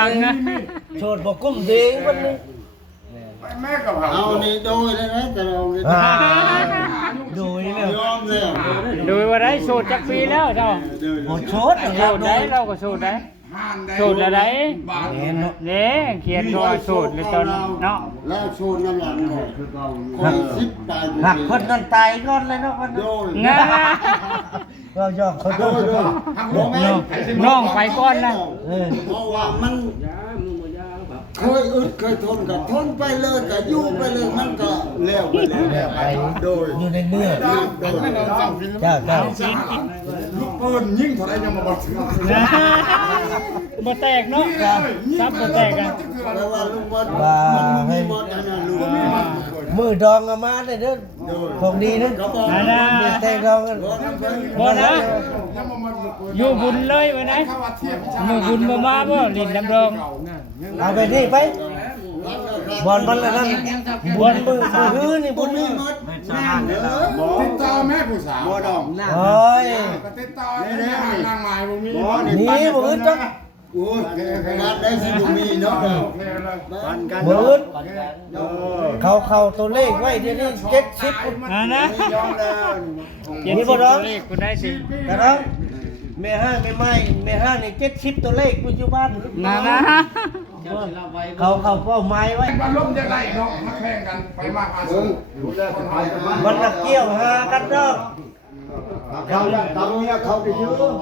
ดังนะโชดบอกกุ้มเด้งวันนี้แม่กับเขา เอานี่โดยเลยนะแต่เราไม่ ดูนี่เนี่ย ยอมเลย ดูว่าได้สูตรจักปีแล้วเจ้า โอ้โชด สูตรได้เราก็สูตรได้สูตรอะไร เห็นเนาะ เนี่ยเขียนว่าสูตรเลยตอนเนาะ แล้วชูน้ำหลังเลยคนสิบตาย หักคนนั้นตายก่อนเลยเนาะวัน โด นี้ ย งา เรายอกเขา โด โด ย น โดย น้องไปก่อนนะ เพราะว่ามันเคยอึดเคยทนกับทนไปเลยกับอยู่ไปเลยมันก็แล้วไปแล้ว ไป โดย อยู่ในเนื้อ โดย เจ้า ลูกปืนยิ่งเท่าไรยังมาบอกถึง บ่แตกเนาะซับบ่แตกอ่ะ แล้วว่าลุงวัดมีหมดอันนั้นลุง มือดองเอามาเลยเด้อของดีนะ ก็บอก นะ มือแทงดองกัน บ่นะ ยังมาลูกปืน อยู่บุญเลยไว้ไหน ข้าวเทียบ มือบุญบ่มาบ่ลิ้นดำดง เอาไปนี่ไปบอลมันละนั่นบอลมือฮื้อนี่บุญนี่ หมด ติดต่อแม่ผู้สาว บ่ดอก โอ้ย ติดต่อแม่นางไม้บ่มี นี่มือจัง โอ้ยงานได้สิบ่มีเนาะปันกัน มือเขาตัวเลขไว้เดี๋ยวนี้70 นะ ยอมแล้ว เขียนบ่เลขกูได้สิ แต่น้องแม่ห้างแม่ไม้แม่ห้างนี่70ตัวเลขปัจจุบัน นะ เขาเป้าไม้ไว้ บ้านล้มจะได้เนาะมาแข่งกันไปมาหาสู่คนไทย มันนักเกี่ยวหากันเนาะ เขาตามเมียเขาไปยืม